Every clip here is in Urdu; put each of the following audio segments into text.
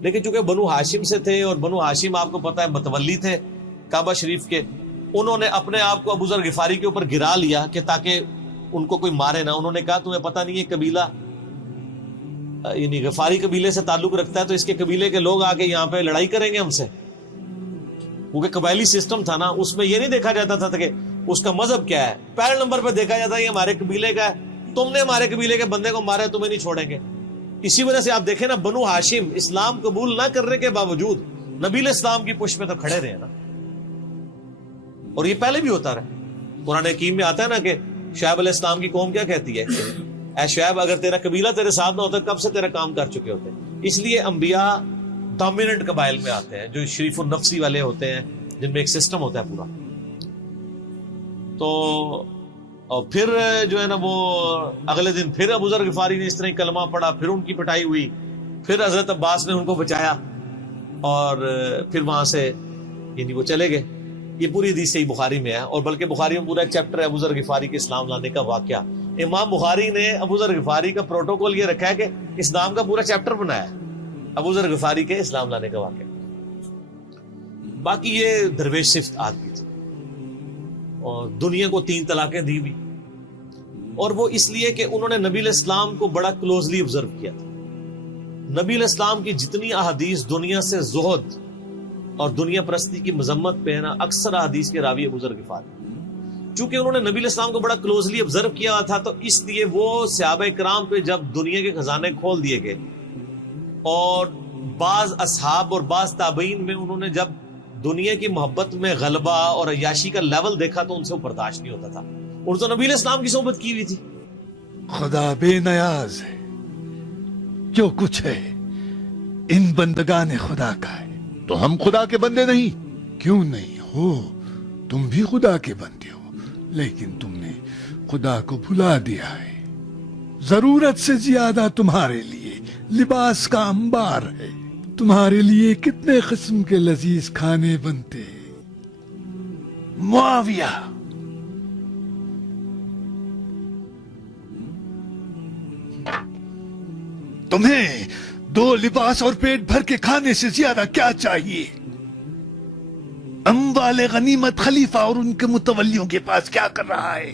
لیکن چونکہ بنو ہاشم سے تھے اور بنو ہاشم آپ کو پتہ ہے متولی تھے کعبہ شریف کے، انہوں نے اپنے آپ کو ابو ذر غفاری کے اوپر گرا لیا کہ تاکہ ان کو کوئی مارے نہ. انہوں نے کہا تمہیں پتہ نہیں ہے قبیلہ یعنی غفاری قبیلے سے تعلق رکھتا ہے تو اس کے قبیلے کے لوگ آ کے یہاں پہ لڑائی کریں گے ہم سے. کیونکہ قبائلی سسٹم تھا نا، اس میں یہ نہیں دیکھا جاتا تھا کہ اس کا مذہب کیا ہے، پہلے نمبر پہ دیکھا جاتا ہے یہ ہمارے قبیلے کا ہے، تم نے ہمارے قبیلے کے بندے کو مارا ہے تمہیں نہیں چھوڑیں گے. اسی وجہ سے آپ دیکھیں نا بنو ہاشم اسلام قبول نہ کرنے کے باوجود نبی علیہ السلام کی پشت میں تو کھڑے رہے نا، اور یہ پہلے بھی ہوتا رہا. قرآن حکیم میں آتا ہے نا کہ شعیب علیہ السلام کی قوم کیا کہتی ہے، اے شعیب اگر تیرا قبیلہ تیرے ساتھ نہ ہوتا کب سے تیرا کام کر چکے ہوتے. اس لیے انبیاء ڈومیننٹ قبائل میں آتے ہیں جو شریف النفسی والے ہوتے ہیں، جن میں ایک سسٹم ہوتا ہے پورا. تو اور پھر جو ہے نا وہ اگلے دن پھر ابو ذر غفاری نے اس طرح کلمہ پڑھا، پھر ان کی پٹائی ہوئی، پھر حضرت عباس نے ان کو بچایا اور پھر وہاں سے یعنی وہ چلے گئے. یہ پوری حدیث صحیح بخاری میں ہے، اور بلکہ بخاری میں پورا ایک چیپٹر ہے ابو ذر غفاری کے اسلام لانے کا واقعہ. امام بخاری نے ابو ذر غفاری کا پروٹوکول یہ رکھا ہے کہ اسلام کا پورا چیپٹر بنایا ہے ابو ذر غفاری کے اسلام لانے کا واقعہ. باقی یہ درویش صفت آدمی تھی اور دنیا کو 3 طلاقیں دی بھی، اور وہ اس لیے کہ انہوں نے نبی علیہ السلام کو بڑا کلوزلی آبزرو کیا تھا. نبی علیہ السلام کی جتنی احادیث دنیا سے زہد اور دنیا پرستی کی مذمت پہ ہے نا، اکثر احادیث کے راوی ابو ذر غفاری. چونکہ انہوں نے نبی علیہ السلام کو بڑا کلوزلی آبزرو کیا تھا تو اس لیے وہ صحابہ کرام پہ جب دنیا کے خزانے کھول دیے گئے، اور بعض اصحاب اور بعض تابعین میں انہوں نے جب دنیا کی محبت میں غلبہ اور عیاشی کا لیول دیکھا تو ان سے وہ برداشت نہیں ہوتا تھا. انہوں تو نبی علیہ السلام کی صحبت کی ہوئی تھی. خدا بے نیاز ہے، جو کچھ ہے ان بندگان خدا کا ہے. تو ہم خدا کے بندے نہیں؟ کیوں نہیں ہو، تم بھی خدا کے بندے ہو، لیکن تم نے خدا کو بھلا دیا ہے. ضرورت سے زیادہ تمہارے لیے لباس کا انبار ہے، تمہارے لیے کتنے قسم کے لذیذ کھانے بنتے ہیں. معاویہ تمہیں 2 لباس اور پیٹ بھر کے کھانے سے زیادہ کیا چاہیے؟ اموال غنیمت خلیفہ اور ان کے متولیوں کے پاس کیا کر رہا ہے؟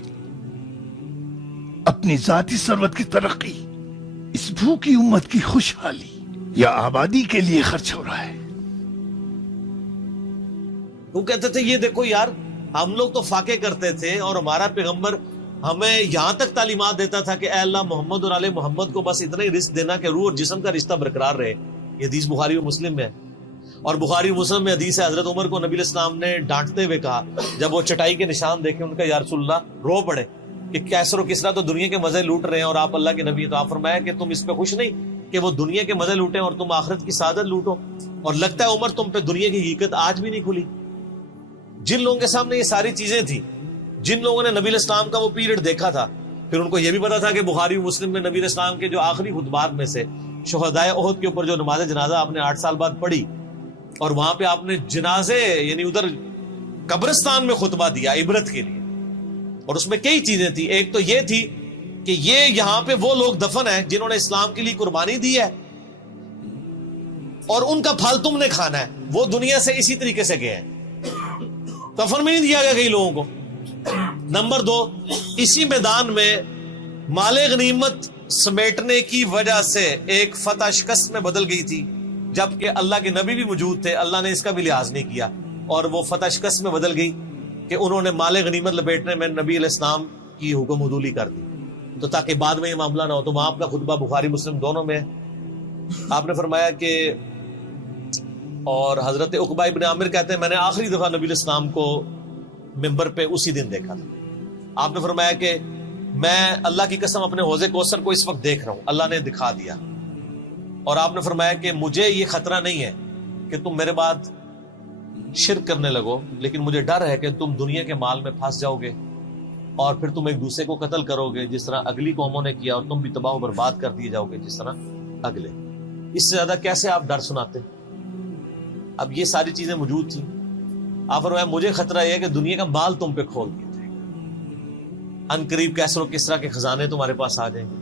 اپنی ذاتی ثروت کی ترقی، اس بھوکی امت کی خوشحالی یا آبادی کے لیے خرچ ہو رہا ہے. وہ کہتے تھے یہ دیکھو یار، ہم لوگ تو فاقے کرتے تھے اور ہمارا پیغمبر ہمیں یہاں تک تعلیمات دیتا تھا کہ اے اللہ محمد اور آل محمد کو بس اتنا ہی رزق دینا کہ روح اور جسم کا رشتہ برقرار رہے. یہ حدیث بخاری و مسلم میں ہے، اور بخاری و مسلم میں حدیث ہے حضرت عمر کو نبی علیہ السلام نے ڈانٹتے ہوئے کہا جب وہ چٹائی کے نشان دیکھے، ان کا یا رسول اللہ رو پڑے کہ کیسر و کسرا تو دنیا کے مزے لوٹ رہے ہیں اور آپ اللہ کے نبی. تو آپ فرمایا کہ تم اس پہ خوش نہیں کہ وہ دنیا کے مزے لوٹیں اور تم آخرت کی سعادت لوٹو؟ اور لگتا ہے عمر تم پہ دنیا کی حقیقت آج بھی نہیں کھلی. جن لوگوں کے سامنے یہ ساری چیزیں تھیں، جن لوگوں نے نبی علیہ السلام کا وہ پیریڈ دیکھا تھا، پھر ان کو یہ بھی پتا تھا کہ بخاری و مسلم میں نبی علیہ السلام کے جو آخری خطبات میں سے شہدائے احد کے اوپر جو نماز جنازہ آپ نے 8 سال بعد پڑھی، اور وہاں پہ آپ نے جنازے یعنی ادھر قبرستان میں خطبہ دیا عبرت کے لیے، اور اس میں کئی چیزیں تھی. ایک تو یہ تھی کہ یہ یہاں پہ وہ لوگ دفن ہیں جنہوں نے اسلام کے لیے قربانی دی ہے اور ان کا پھل تم نے کھانا ہے. وہ دنیا سے اسی طریقے سے گئے ہیں، کفن میں نہیں دیا گیا کئی لوگوں کو. نمبر 2، اسی میدان میں مال غنیمت سمیٹنے کی وجہ سے ایک فتح شکست میں بدل گئی تھی، جبکہ اللہ کے نبی بھی موجود تھے، اللہ نے اس کا بھی لحاظ نہیں کیا، اور وہ فتح شکست میں بدل گئی کہ انہوں نے مال غنیمت لپیٹنے میں نبی علیہ السلام کی حکم عدولی کر دی، تو تاکہ بعد میں یہ معاملہ نہ ہو. تو وہاں آپ کا خطبہ بخاری مسلم دونوں میں آپ نے فرمایا کہ، اور حضرت عقبہ ابن عامر کہتے ہیں میں نے آخری دفعہ نبی علیہ السلام کو ممبر پہ اسی دن دیکھا تھا. آپ نے فرمایا کہ میں اللہ کی قسم اپنے حوض کوثر کو اس وقت دیکھ رہا ہوں، اللہ نے دکھا دیا. اور آپ نے فرمایا کہ مجھے یہ خطرہ نہیں ہے کہ تم میرے بعد شرک کرنے لگو، لیکن مجھے ڈر ہے کہ تم دنیا کے مال میں پھنس جاؤ گے اور پھر تم ایک دوسرے کو قتل کرو گے جس طرح اگلی قوموں نے کیا، اور تم بھی تباہ و برباد کر دیے جاؤ گے جس طرح اگلے. اس سے زیادہ کیسے آپ ڈر سناتے؟ اب یہ ساری چیزیں موجود تھیں. آپ فرمایا مجھے خطرہ یہ ہے کہ دنیا کا مال تم پہ کھول دیا جائے گا، ان قریب کیسر و کسرا کے خزانے تمہارے پاس آ جائیں گے،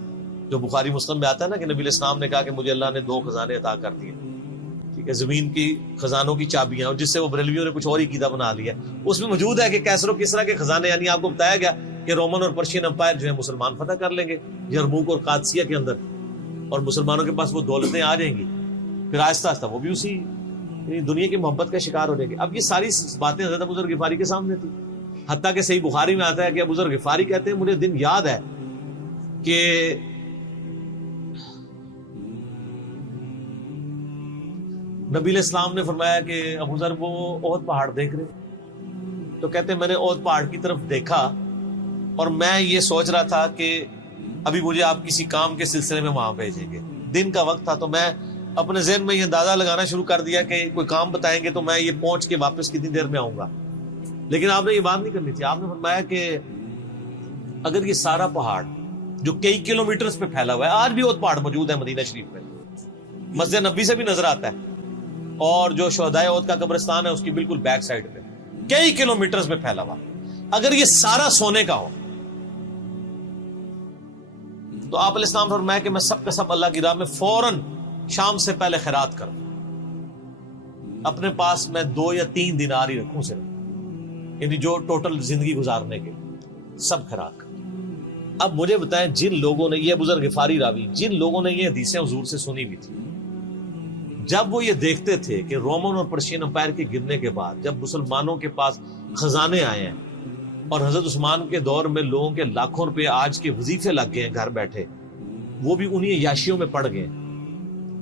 جو بخاری مسلم میں آتا ہے نا کہ نبی علیہ السلام نے کہا کہ مجھے اللہ نے 2 خزانے عطا کر دیے، ٹھیک ہے، زمین کی خزانوں کی چابیاں، اور جس سے وہ بریلویوں نے کچھ اور ہی قیدا بنا لیا. اس میں موجود ہے کہ کیسر و کسرا کے خزانے، یعنی آپ کو بتایا گیا کہ رومن اور پرشین امپائر جو ہے مسلمان فتح کر لیں گے یرموک اور قادسیہ کے اندر، اور مسلمانوں کے پاس وہ دولتیں آ جائیں گی. پھر آہستہ آہستہ وہ بھی اسی دنیا کی محبت کا شکار ہو جائے گی. اب یہ ساری باتیں حضرت ابو ذر غفاری کے سامنے تھی. حتیٰ کہ صحیح بخاری میں آتا ہے کہ ابو ذر غفاری کہتے ہیں مجھے دن یاد ہے کہ نبی علیہ السلام نے فرمایا کہ ابو ذر وہ احد پہاڑ دیکھ رہے، تو کہتے ہیں میں نے احد پہاڑ کی طرف دیکھا اور میں یہ سوچ رہا تھا کہ ابھی مجھے آپ کسی کام کے سلسلے میں وہاں بھیجیں گے. دن کا وقت تھا تو میں اپنے ذہن میں یہ اندازہ لگانا شروع کر دیا کہ کوئی کام بتائیں گے تو میں یہ پہنچ کے واپس کتنی دیر میں آؤں گا. لیکن آپ نے یہ بات نہیں کرنی تھی. آپ نے فرمایا کہ اگر یہ سارا پہاڑ جو کئی کلومیٹرز پہ پھیلا ہوا ہے، آج بھی وہ پہاڑ موجود ہے مدینہ شریف میں، مسجد نبی سے بھی نظر آتا ہے، اور جو شہدائے احد کا قبرستان ہے اس کی بالکل بیک سائڈ پہ کئی کلومیٹرز میں پھیلا ہوا، اگر یہ سارا سونے کا ہو تو آپ علیہ السلام فرمایا کہ میں سب کا سب اللہ کی راہ میں فوراً شام سے پہلے خیرات کروں، اپنے پاس میں 2 یا 3 دینار ہی رکھوں صرف، یعنی جو ٹوٹل زندگی گزارنے کے سب خیرات کروں. اب مجھے بتائیں جن لوگوں نے، یہ ابو ذر غفاری راوی، جن لوگوں نے یہ حدیثیں حضور سے سنی بھی تھی، جب وہ یہ دیکھتے تھے کہ رومن اور پرشین امپائر کے گرنے کے بعد جب مسلمانوں کے پاس خزانے آئے ہیں اور حضرت عثمان کے دور میں لوگوں کے لاکھوں روپے آج کے وظیفے لگ گئے ہیں گھر بیٹھے، وہ بھی انہی عیاشیوں میں پڑ گئے،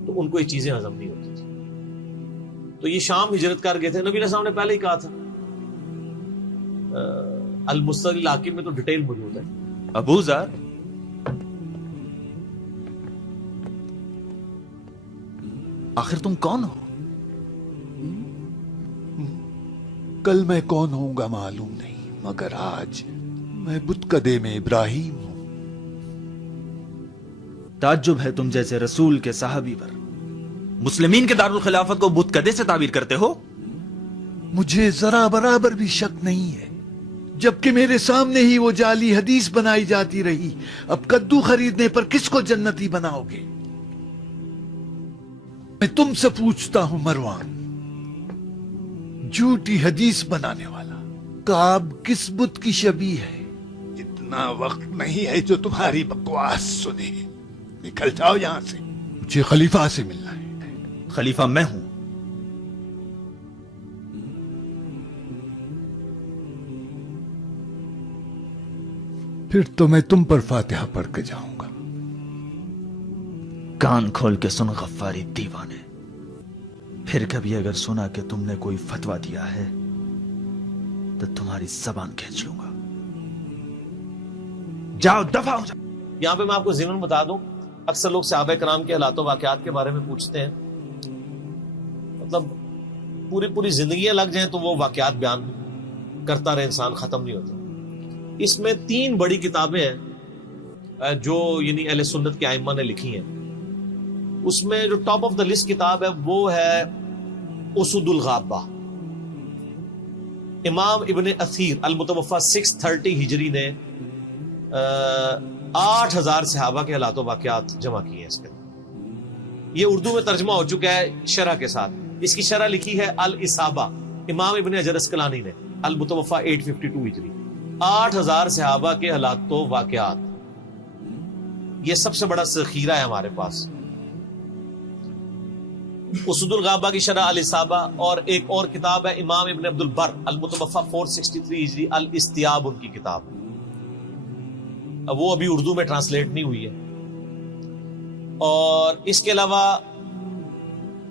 تو ان کو یہ چیزیں ہضم نہیں ہوتی تھی. تو یہ شام ہجرت کر گئے تھے. نبی علیہ السلام نے پہلے ہی کہا تھا، المستدرک الحاکم میں تو ڈیٹیل موجود ہے. ابو ذر، آخر تم کون ہو؟ کل میں کون ہوں گا معلوم نہیں، مگر آج میں بتکدے میں ابراہیم ہوں. تعجب ہے تم جیسے رسول کے صحابی پر مسلمین کے دارالخلافت کو بت کدے سے تعبیر کرتے ہو. مجھے ذرا برابر بھی شک نہیں ہے، جبکہ میرے سامنے ہی وہ جعلی حدیث بنائی جاتی رہی. اب کدو خریدنے پر کس کو جنتی بناؤ گے؟ میں تم سے پوچھتا ہوں مروان، جھوٹی حدیث بنانے والا، کعب کس بت کی شبیہ ہے؟ اتنا وقت نہیں ہے جو تمہاری بکواس سنے. نکل جاؤ یہاں سے، مجھے خلیفہ سے ملنا ہے. خلیفہ میں ہوں. پھر تو میں تم پر فاتحہ پڑھ کے جاؤں گا. کان کھول کے سن غفاری دیوانے، پھر کبھی اگر سنا کہ تم نے کوئی فتویٰ دیا ہے تو تمہاری زبان کھینچ لوں گا. جاؤ، دفع ہو جاؤ. یہاں پہ میں آپ کو ضمن بتا دوں، اکثر لوگ صحابہ کرام کے حالات و واقعات کے بارے میں پوچھتے ہیں، مطلب پوری زندگیاں لگ جائیں تو وہ واقعات بیان کرتا رہے انسان، ختم نہیں ہوتا. اس میں 3 بڑی کتابیں ہیں جو یعنی اہل سنت کے ائمہ نے لکھی ہیں. اس میں جو ٹاپ آف دا لسٹ کتاب ہے وہ ہے اسد الغابہ. امام ابن اثیر المتوفا 630 ہجری نے 8000 صحابہ کے حالات و واقعات جمع کیے ہیں اس کے. یہ اردو میں ترجمہ ہو چکا ہے شرح کے ساتھ. اس کی شرح لکھی ہے الاصابہ امام ابن حجر اسقلانی نے، المتوفا 852 ہجری. 8000 صحابہ کے حالات و واقعات، یہ سب سے بڑا ذخیرہ ہے ہمارے پاس. اسد الغابہ کی شرح الاصابہ، اور ایک اور کتاب ہے امام ابن عبد البر المتوفا 463 ہجری الاستیاب، ان کی کتاب. وہ ابھی اردو میں ٹرانسلیٹ نہیں ہوئی ہے. اور اس کے علاوہ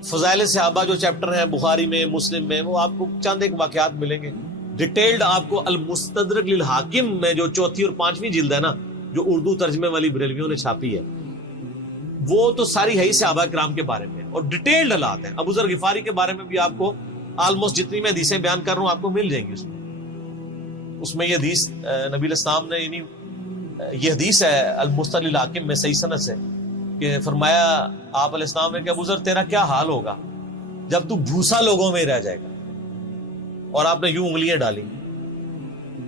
فضائل صحابہ جو چیپٹر ہیں بخاری میں، مسلم میں، وہ آپ کو چند ایک واقعات ملیں گے. ڈیٹیلڈ آپ کو المستدرک للحاکم میں جو 4تھی اور 5ویں جلد ہے نا، جو اردو ترجمے والی بریلویوں نے چھاپی ہے، وہ تو ساری ہے ہی صحابہ کرام کے بارے میں، اور ڈیٹیلڈ حالات ہیں. ابو ذر غفاری کے بارے میں بھی آپ کو آلموسٹ جتنی میں حدیثیں بیان کر رہا ہوں آپ کو مل جائیں گی. اس میں یہ حدیث نبی علیہ السلام نے، یعنی یہ حدیث ہے المستدرک للحاکم میں صحیح سند سے، کہ فرمایا آپ علیہ السلام نے کہ ابو ذر تیرا کیا حال ہوگا جب تو بھوسا لوگوں میں رہ جائے گا. اور آپ نے یوں انگلیاں ڈالی.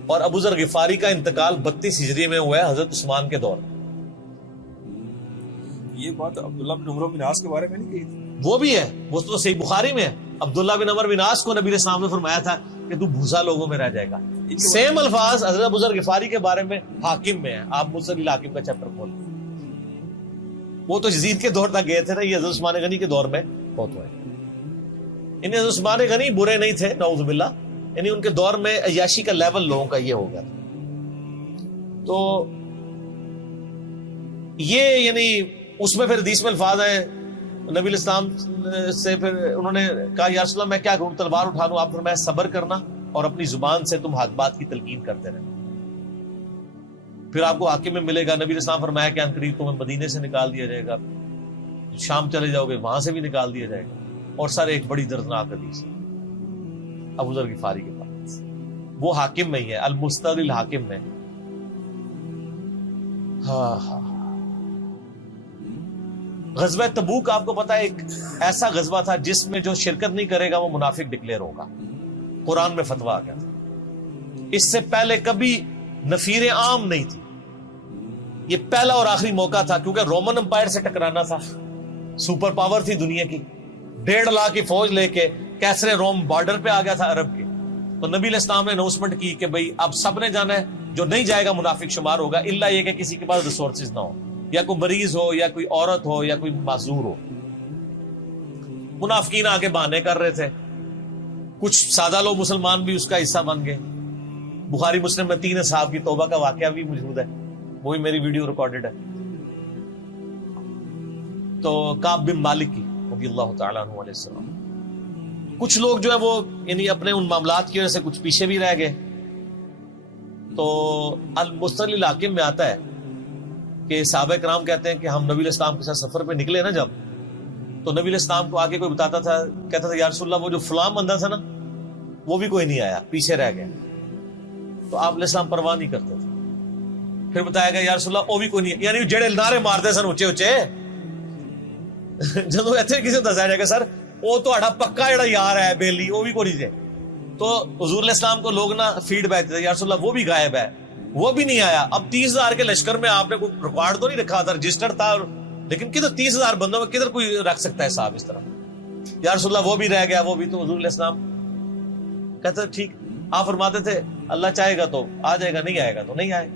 اور ابو ذر غفاری کا انتقال 32 ہجری میں ہوا ہے حضرت عثمان کے دور میں. یہ بات عبداللہ بن عمرو بن عاص کے بارے میں نہیں کہی تھی؟ وہ بھی ہے, وہ تو صحیح بخاری میں ہے. عبداللہ بن عمر بن عاص کو نبی علیہ السلام نے فرمایا تھا کہ تو بھوسا لوگوں میں رہ جائے گا. سیم الفاظ حضرت ابو ذر غفاری کے بارے میں حاکم میں ہے. آپ مسلسل حاکم کا چیپٹر کھولیں. وہ تو یزید کے دور تک گئے تھے نا, یہ حضرت عثمان غنی کے دور میں بہت ہوئے. انہیں حضرت عثمان غنی برے نہیں تھے نعوذ باللہ, یعنی ان کے دور میں عیاشی کا لیول لوگوں کا یہ ہو گیا تھا. تو یہ یعنی اس میں پھر حدیث میں الفاظ ہیں نبی علیہ السلام سے, پھر انہوں نے کہا یا رسول اللہ میں کیا کروں, تلوار اٹھا لوں؟ آپ فرمایا صبر کرنا اور اپنی زبان سے تم حق بات کی تلقین کرتے رہنا, پھر آپ کو حاکم میں ملے گا. نبی علیہ السلام فرمایا کہ ان قریب تمہیں مدینے سے نکال دیا جائے گا, شام چلے جاؤ گے وہاں سے بھی نکال دیا جائے گا. اور سر ایک بڑی دردناک حدیث ابو ذر غفاری کے پاس, وہ حاکم میں ہی ہے, المستدل حاکم میں. ہاں غزوہ تبوک آپ کو پتا ہے ایک ایسا غزوہ تھا جس میں جو شرکت نہیں کرے گا وہ منافق ڈکلیئر ہوگا. قرآن میں فتویٰ آ گیا تھا. اس سے پہلے کبھی نفیر عام نہیں تھی, یہ پہلا اور آخری موقع تھا, کیونکہ رومن امپائر سے ٹکرانا تھا. سپر پاور تھی دنیا کی, 1.5 لاکھ کی فوج لے کے کیسرے روم بارڈر پہ آ گیا تھا عرب کے. تو نبی علیہ السلام نے اناؤنسمنٹ کی کہ بھئی اب سب نے جانا ہے, جو نہیں جائے گا منافق شمار ہوگا, الا یہ کہ کسی کے پاس ریسورسز نہ ہو, یا کوئی مریض ہو, یا کوئی عورت ہو, یا کوئی معذور ہو. منافقین آگے بہانے کر رہے تھے. کچھ سادہ لوگ مسلمان بھی اس کا حصہ بن گئے. بخاری مسلم میں 3 اصحاب کی توبہ کا واقعہ بھی موجود ہے, وہی میری ویڈیو ریکارڈڈ ہے. تو کعب بن مالک کی رضی اللہ تعالیٰ عنہ علیہ السلام, کچھ لوگ جو ہے وہ یعنی اپنے ان معاملات کی وجہ سے کچھ پیچھے بھی رہ گئے. تو المستدل حاکم میں آتا ہے کہ صحابہ کرام کہتے ہیں کہ ہم نبی علیہ السلام کے ساتھ سفر پہ نکلے نا جب, تو نبی علیہ السلام کو آگے کوئی بتاتا تھا, کہتا تھا یا رسول اللہ وہ جو فلاں بندہ تھا نا وہ بھی کوئی نہیں آیا, پیچھے رہ گیا. تو آپ علیہ السلام پرواہ نہیں کرتے تھے. پھر بتایا گیا یا رسول اللہ وہ بھی کوئی نہیں, یعنی جڑے نعرے مارتے سن اچے اچے, جدو ایتھے کسی کو دسایا جائے گا سر وہ تہاڈا پکا جڑا یار ہے بیلی وہ بھی کوئی نہیں. تو حضور علیہ السلام کو لوگ نا فیڈ بیک دیتے یا رسول اللہ وہ بھی غائب ہے, وہ بھی نہیں آیا. اب 30,000 کے لشکر میں آپ نے کوئی ریکارڈ تو نہیں رکھا تھا, رجسٹر تھا, لیکن کدھر 30,000 بندوں میں کدھر کوئی رکھ سکتا ہے صاحب اس طرح. یا رسول اللہ وہ بھی رہ گیا, وہ بھی. تو حضور علیہ السلام کہتے ٹھیک. آپ فرماتے تھے اللہ چاہے گا تو آ جائے گا, نہیں آئے گا تو نہیں آئے.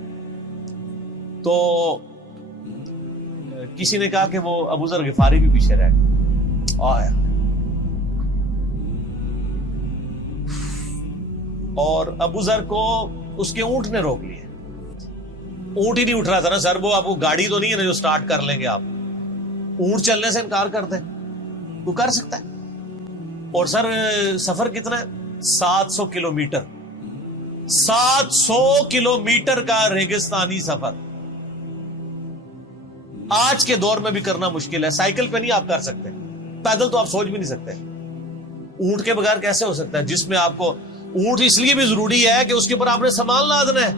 تو کسی نے کہا کہ وہ ابو ذر غفاری بھی پیچھے رہ گئے, آیا. اور ابو ذر کو اس کے اونٹ نے روک لیے. اونٹ ہی نہیں اٹھ رہا تھا نا سر, وہ آپ کو گاڑی تو نہیں ہے نا جو سٹارٹ کر لیں گے آپ. اونٹ چلنے سے انکار کرتے ہیں, تو کر سکتا ہے. اور سر سفر کتنا ہے, 700 کلومیٹر. 700 کلومیٹر کا ریگستانی سفر آج کے دور میں بھی کرنا مشکل ہے. سائیکل پہ نہیں آپ کر سکتے, پیدل تو آپ سوچ بھی نہیں سکتے. اونٹ کے بغیر کیسے ہو سکتا ہے, جس میں آپ کو اونٹ اس لیے بھی ضروری ہے کہ اس کے اوپر آپ نے سامان لادنا ہے.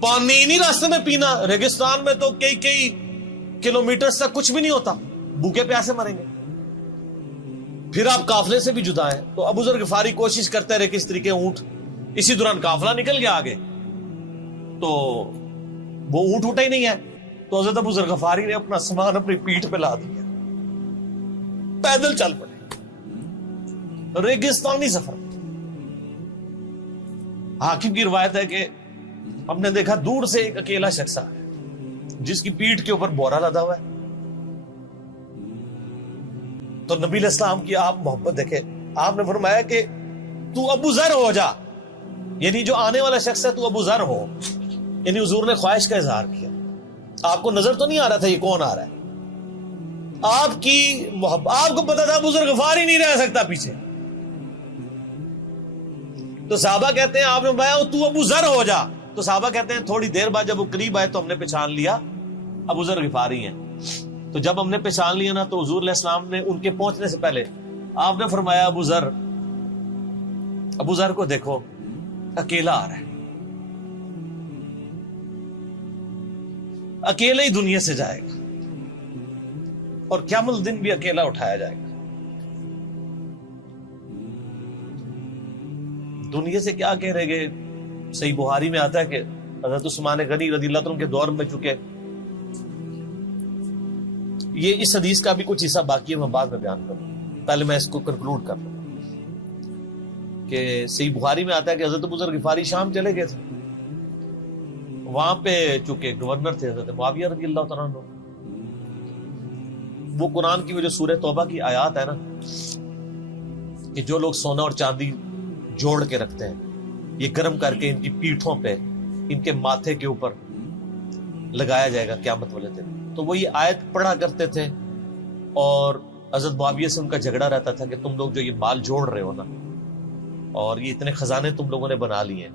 پانی نہیں راستے میں پینا, ریگستان میں تو کئی کلومیٹر تک کچھ بھی نہیں ہوتا, بھوکے پیاسے مریں گے. پھر آپ قافلے سے بھی جدا ہیں. تو ابو ذر غفاری کوشش کرتے رہے کہ اس طریقے اونٹ, اسی دوران قافلہ نکل گیا آگے, تو وہ اونٹ اٹھا ہی نہیں ہے. تو حضرت ابو ذر غفاری نے اپنا سامان اپنی پیٹھ پہ لا دیا, پیدل چل پڑے ریگستانی سفر. حاکم کی روایت ہے کہ ہم نے دیکھا دور سے ایک اکیلا شخص ہے جس کی پیٹھ کے اوپر بورا لدا ہوا ہے. تو نبی علیہ السلام کی آپ محبت دیکھے, آپ نے فرمایا کہ تو ابو ذر ہو جا, یعنی جو آنے والا شخص ہے تو ابو ذر ہو. یعنی حضور نے خواہش کا اظہار کیا. آپ کو نظر تو نہیں آ رہا تھا یہ کون آ رہا ہے, آپ کی محبت, آپ کو پتا تھا ابو ذر غفاری نہیں رہ سکتا پیچھے. تو صحابہ کہتے ہیں آپ نے فرمایا تو ابو ذر ہو جا. تو صحابہ کہتے ہیں تھوڑی دیر بعد جب وہ قریب آئے تو ہم نے پہچان لیا ابو ذر غفاری ہیں. تو جب ہم نے پہچان لیا نا تو حضور علیہ السلام نے ان کے پہنچنے سے پہلے آپ نے فرمایا ابو ذر کو دیکھو اکیلا آ رہا ہے, اکیلے ہی دنیا سے جائے گا اور قیامت الدن بھی اکیلا اٹھایا جائے گا. دنیا سے کیا کہہ رہے گے. صحیح بخاری میں آتا ہے کہ حضرت عثمان غنی رضی اللہ عنہ کے دور میں چکے یہ اس حدیث کا بھی کچھ حصہ باقی ہے، میں بعد میں بیان کروں، پہلے میں اس کو کنکلوڈ کر لوں کہ صحیح بخاری میں آتا ہے کہ حضرت ابوذر غفاری شام چلے گئے تھے، وہاں پہ چونکہ گورنر تھے حضرت معاویہ رضی اللہ تعالیٰ عنہ، وہ قرآن کی وہ جو سورہ توبہ کی آیات ہے نا کہ جو لوگ سونا اور چاندی جوڑ کے رکھتے ہیں یہ گرم کر کے ان کی پیٹھوں پہ، ان کے ماتھے کے اوپر لگایا جائے گا قیامت والے دن، تو وہ یہ آیت پڑھا کرتے تھے اور حضرت معاویہ سے ان کا جھگڑا رہتا تھا کہ تم لوگ جو یہ مال جوڑ رہے ہو نا اور یہ اتنے خزانے تم لوگوں نے بنا لیے ہیں،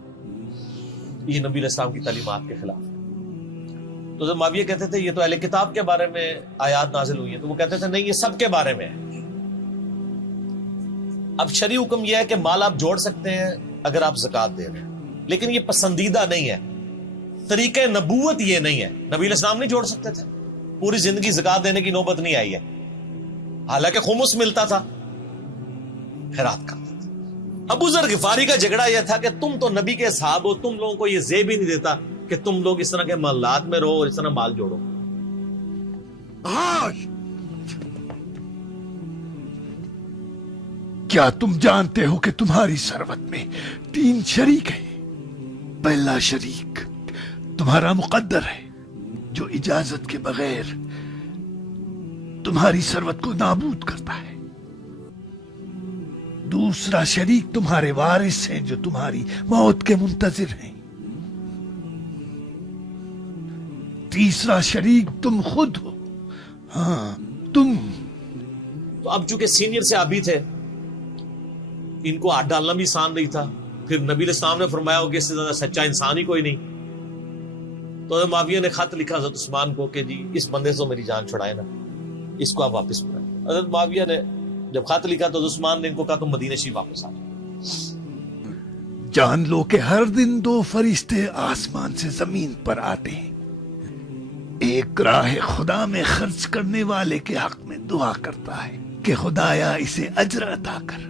یہ نبی علیہ السلام کی تعلیمات کے خلاف ہے۔ تو حضرت معاویہ کہتے تھے یہ تو اہل کتاب کے بارے میں آیات نازل ہوئی ہیں، تو وہ کہتے تھے نہیں، یہ سب کے بارے میں ہے۔ اب شرعی حکم یہ ہے کہ مال آپ جوڑ سکتے ہیں اگر آپ زکوٰۃ دے رہے ہیں، لیکن یہ پسندیدہ نہیں ہے، طریقہ نبوت یہ نہیں ہے۔ نبی علیہ السلام نہیں جوڑ سکتے تھے، پوری زندگی زکوٰۃ دینے کی نوبت نہیں آئی ہے، حالانکہ خمس ملتا تھا، خیرات کرتے تھے۔ ابوذر غفاری کا جھگڑا یہ تھا کہ تم تو نبی کے صحابہ ہو، تم لوگوں کو یہ زیب ہی نہیں دیتا کہ تم لوگ اس طرح کے محلات میں رہو اور اس طرح مال جوڑو۔ کیا تم جانتے ہو کہ تمہاری ثروت میں 3 شریک ہیں؟ پہلا شریک تمہارا مقدر ہے جو اجازت کے بغیر تمہاری ثروت کو نابود کرتا ہے، دوسرا شریک تمہارے وارث ہیں جو تمہاری موت کے منتظر ہیں، تیسرا شریک تم خود ہو، ہاں تم۔ تو اب چونکہ سینئر سے ابھی تھے، ان کو ہاتھ ڈالنا بھی آسان نہیں تھا، پھر نبی علیہ السلام نے فرمایا ہو کہ اس سے زیادہ سچا انسان ہی کوئی نہیں، تو حضرت معاویہ نے خط لکھا حضرت عثمان کو کہ جی اس بندے سے میری جان چھڑائے نا، اس کو آپ واپس بلائیں۔ حضرت معاویہ نے جب خط لکھا تو حضرت عثمان نے ان کو کہا تم مدینہ شریف واپس آ جاؤ۔ جان لو کہ ہر دن 2 فرشتے آسمان سے زمین پر آتے ہیں، ایک راہ خدا میں خرچ کرنے والے کے حق میں دعا کرتا ہے کہ خدایا اسے اجر عطا کر،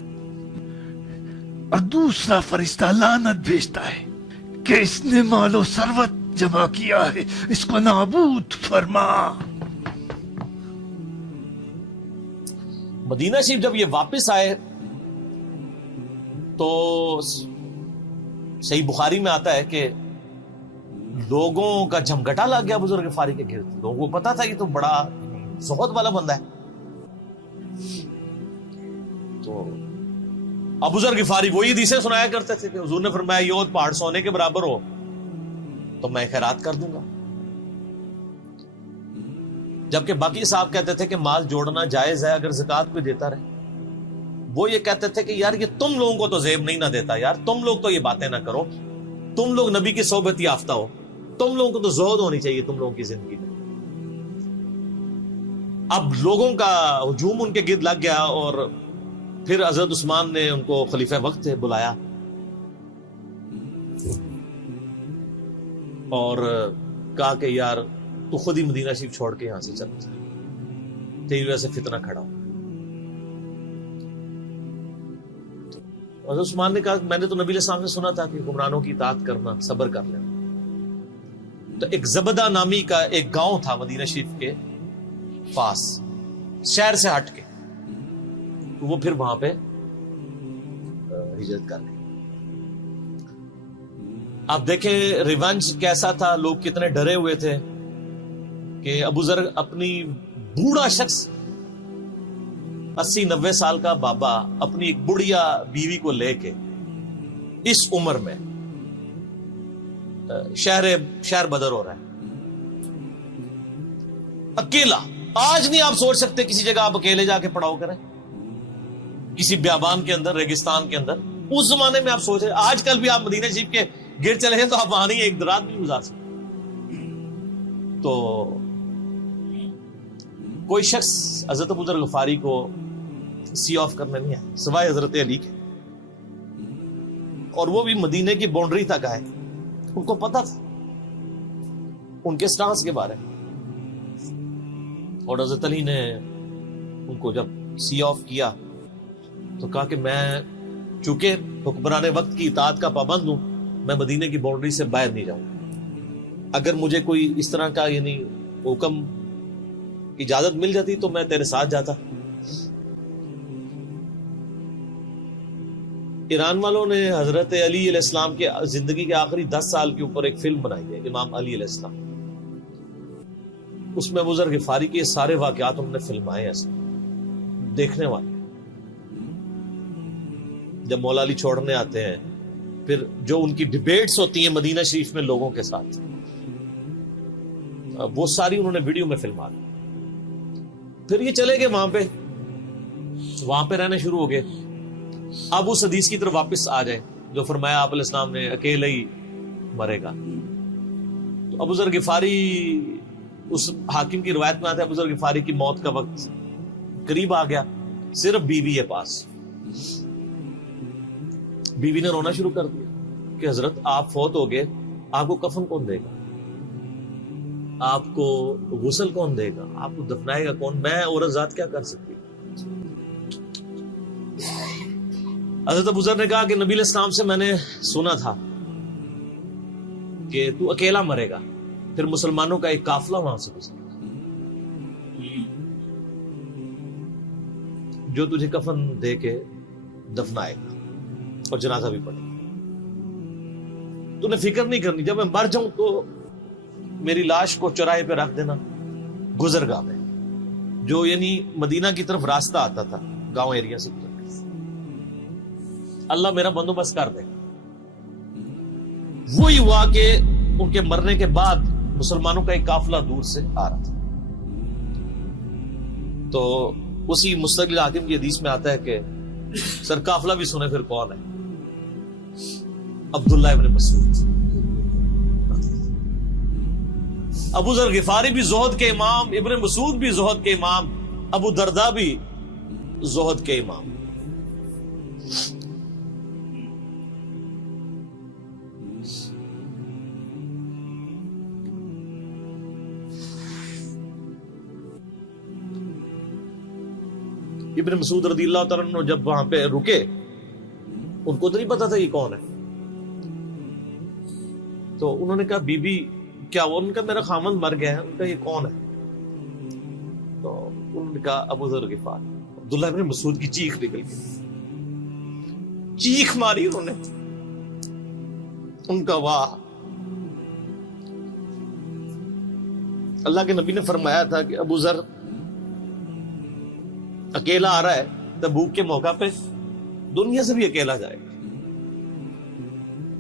اور دوسرا فرشتہ لعنت بھیجتا ہے کہ اس نے مال و ثروت جمع کیا ہے، اس کو نابود فرما۔ مدینہ شریف جب یہ واپس آئے تو صحیح بخاری میں آتا ہے کہ لوگوں کا جھمگٹا لگ گیا بزرگ غفاری کے گرد، لوگوں کو پتا تھا کہ تو بڑا زہد والا بندہ ہے۔ تو ابوذر غفاری وہی حدیثیں سنایا کرتے تھے کہ حضور نے فرمایا یہ پہاڑ سونے کے برابر ہو تو میں خیرات کر دوں گا، جبکہ باقی صاحب کہتے تھے کہ مال جوڑنا جائز ہے اگر زکوٰۃ کوئی دیتا رہے۔ وہ یہ کہتے تھے کہ یار یہ تم لوگوں کو تو زیب نہیں نہ دیتا، یار تم لوگ تو یہ باتیں نہ کرو، تم لوگ نبی کی صحبت یافتہ ہو، تم لوگوں کو تو زہد ہونی چاہیے تم لوگوں کی زندگی میں۔ اب لوگوں کا ہجوم ان کے گرد لگ گیا اور پھر حضرت عثمان نے ان کو خلیفہ وقت سے بلایا اور کہا کہ یار تو خود ہی مدینہ شریف چھوڑ کے یہاں سے چل جا، تیری وجہ سے فتنہ کھڑا ہو۔ حضرت عثمان نے کہا میں نے تو نبی علیہ السلام سے سنا تھا کہ حکمرانوں کی اطاعت کرنا، صبر کر لینا۔ تو ایک زبدہ نامی کا ایک گاؤں تھا مدینہ شریف کے پاس، شہر سے ہٹ کے، تو وہ پھر وہاں پہ ہجرت کر گئے۔ آپ دیکھیں ریونج کیسا تھا، لوگ کتنے ڈرے ہوئے تھے کہ ابوذر اپنی بوڑھا شخص 80-90 سال کا بابا اپنی ایک بڑھیا بیوی کو لے کے اس عمر میں شہر بدر ہو رہا ہے اکیلا۔ آج نہیں آپ سوچ سکتے کسی جگہ آپ اکیلے جا کے پڑاؤ کریں، کسی بیابان کے اندر، ریگستان کے اندر۔ اس زمانے میں آپ سوچ رہے، آج کل بھی آپ مدینہ شریف کے گرد چلے ہیں تو آپ وہاں نہیں ایک رات بھی گزار سکتے۔ تو کوئی شخص حضرت ابوذر غفاری کو سی آف کرنے نہیں آیا سوائے حضرت علی کے، اور وہ بھی مدینے کی باؤنڈری تک آئے، ان کو پتا تھا ان کے سٹانس کے بارے میں، اور حضرت علی نے ان کو جب سی آف کیا تو کہا کہ میں چونکہ حکمران وقت کی اطاعت کا پابند ہوں، میں مدینے کی باؤنڈری سے باہر نہیں جاؤں، اگر مجھے کوئی اس طرح کا یعنی حکم اجازت مل جاتی تو میں تیرے ساتھ جاتا. ایران والوں نے حضرت علی علیہ السلام کے زندگی کے آخری 10 سال کے اوپر ایک فلم بنائی ہے، امام علی علیہ السلام. اس میں ابو ذر غفاری کے سارے واقعات انہوں نے فلمائے ایسے دیکھنے والے. جب مولا علی چھوڑنے آتے ہیں، پھر جو ان کی ڈیبیٹس ہوتی ہیں مدینہ شریف میں لوگوں کے ساتھ، وہ ساری انہوں نے ویڈیو میں فلما دی. پھر یہ چلے گئے وہاں پہ رہنے شروع ہو گئے. اب اس حدیث کی طرف واپس آ جائیں جو فرمایا آپ علیہ السلام نے اکیلے ہی مرے گا. تو ابو ذر غفاری، اس حاکم کی روایت میں آتا ہے ابو ذر غفاری کی موت کا وقت قریب آ گیا، صرف بیوی ہے پاس. بیوی نے رونا شروع کر دیا کہ حضرت آپ فوت ہو گئے، آپ کو کفن کون دے گا، آپ کو غسل کون دے گا، آپ کو دفنائے گا کون، میں عورت ذات کیا کر سکتی. حضرت ابو ذر نے کہا کہ نبی علیہ السلام سے میں نے سنا تھا کہ تو اکیلا مرے گا، پھر مسلمانوں کا ایک قافلہ وہاں سے گزرے گا جو تجھے کفن دے کے دفنائے گا اور جنازہ بھی پڑھے گا. تو نے فکر نہیں کرنی، جب میں مر جاؤں تو میری لاش کو چوراہے پہ رکھ دینا گزرگاہ میں، جو یعنی مدینہ کی طرف راستہ آتا تھا گاؤں ایریا سے. اللہ میرا بندوبست کر دے گا. وہی ہوا کہ ان کے مرنے کے بعد مسلمانوں کا ایک قافلہ دور سے آ رہا تھا. تو اسی مستقل حاکم کی حدیث میں آتا ہے کہ سر قافلہ بھی سنے پھر کون ہے، عبداللہ ابن مسعود. ابو ذر غفاری بھی زہد کے امام، ابن مسعود بھی زہد کے امام، ابو درداء بھی زہد کے امام. ابن مسعود رضی اللہ تعالیٰ عنہ جب وہاں پہ رکے، ان کو تو نہیں پتا تھا یہ کون ہے. تو انہوں نے کہا بی بی کیا وہ؟ ان کا میرا خامند مر گیا ہے. ان کا یہ کون ہے؟ تو انہوں نے کہا ابو ذر غفاری. عبداللہ ابن مسعود کی چیخ نکل گئی، چیخ ماری انہوں نے. ان کا واہ. اللہ کے نبی نے فرمایا تھا کہ ابو ذر اکیلا آ رہا ہے، تبوک کے موقع پہ دنیا سے بھی اکیلا جائے گا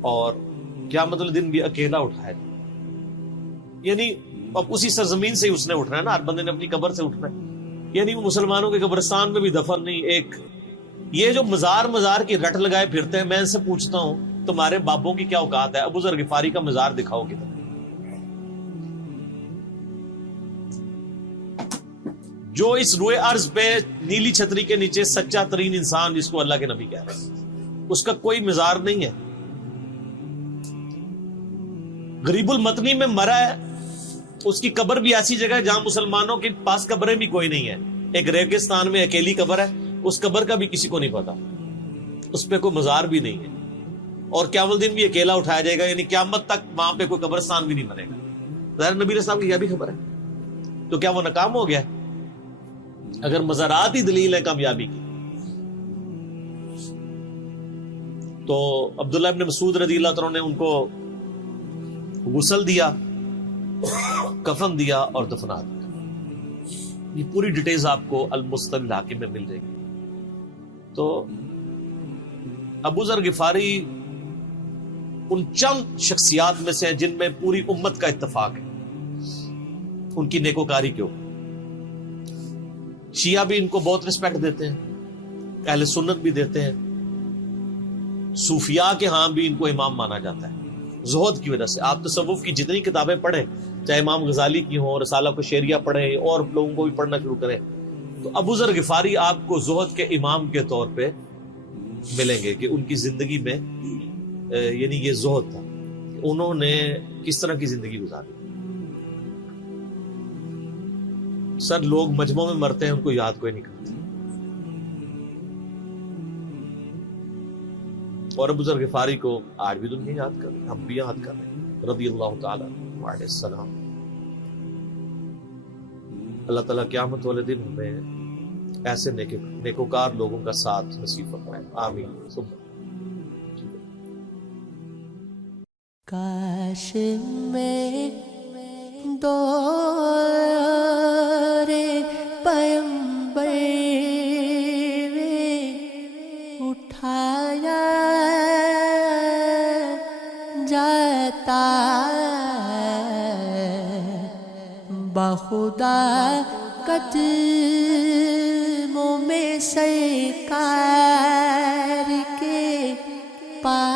اور قیامت والے دن بھی اکیلا اٹھائے گا. یعنی اب اسی سرزمین سے ہی اس نے اٹھنا ہے نا، ہر بندے نے اپنی قبر سے اٹھنا ہے. یعنی وہ مسلمانوں کے قبرستان میں بھی دفن نہیں. ایک یہ جو مزار کی رٹ لگائے پھرتے ہیں، میں ان سے پوچھتا ہوں تمہارے بابوں کی کیا اوقات ہے؟ ابو ذر غفاری کا مزار دکھاؤ کدھر. جو اس روئے ارض پہ نیلی چھتری کے نیچے سچا ترین انسان جس کو اللہ کے نبی کہہ رہے ہیں، اس کا کوئی مزار نہیں ہے. غریب المتنی میں مرا ہے، اس کی قبر بھی ایسی جگہ ہے جہاں مسلمانوں کے پاس قبریں بھی کوئی نہیں ہے. ایک ریگستان میں اکیلی قبر ہے، اس قبر کا بھی کسی کو نہیں پتا، اس پہ کوئی مزار بھی نہیں ہے. اور قیامت دن بھی اکیلا اٹھایا جائے گا، یعنی قیامت تک وہاں پہ کوئی قبرستان بھی نہیں بنے گا. ظاہر نبی علیہ السلام کی یہ بھی خبر ہے. تو کیا وہ ناکام ہو گیا ہے؟ اگر مزارات ہی دلیل ہے کامیابی کی، تو عبداللہ ابن مسعود رضی اللہ عنہ نے ان کو غسل دیا، کفن دیا اور دفنا دیا. یہ پوری ڈیٹیلز آپ کو المستقل حاکم میں مل جائے گی. تو ابو ذر غفاری ان چند شخصیات میں سے ہیں جن میں پوری امت کا اتفاق ہے ان کی نیکوکاری کے اوپر. شیعہ بھی ان کو بہت رسپیکٹ دیتے ہیں، اہل سنت بھی دیتے ہیں، صوفیاء کے ہاں بھی ان کو امام مانا جاتا ہے زہد کی وجہ سے. آپ تصوف کی جتنی کتابیں پڑھیں، چاہے امام غزالی کی ہوں، رسالہ کو شیریہ پڑھیں اور لوگوں کو بھی پڑھنا شروع کریں، تو ابو ذر غفاری آپ کو زہد کے امام کے طور پہ ملیں گے کہ ان کی زندگی میں یعنی یہ زہد تھا، انہوں نے کس طرح کی زندگی گزاری. سر لوگ مجمع میں مرتے ہیں، ان کو یاد کوئی نہیں کرتا. اور ابو ذر غفاری کو آج بھی دنیا یاد کر رہے ہیں، ہم بھی یاد کر رہے ہیں رضی اللہ تعالی عنہ السلام. اللہ تعالیٰ قیامت والے دن ہمیں ایسے نیکوکار لوگوں کا ساتھ نصیب فرمائے، آمین۔ کاش میں دور پیمبر اٹھایا جاتا، بخدا قدموں میں سرکار کے پاس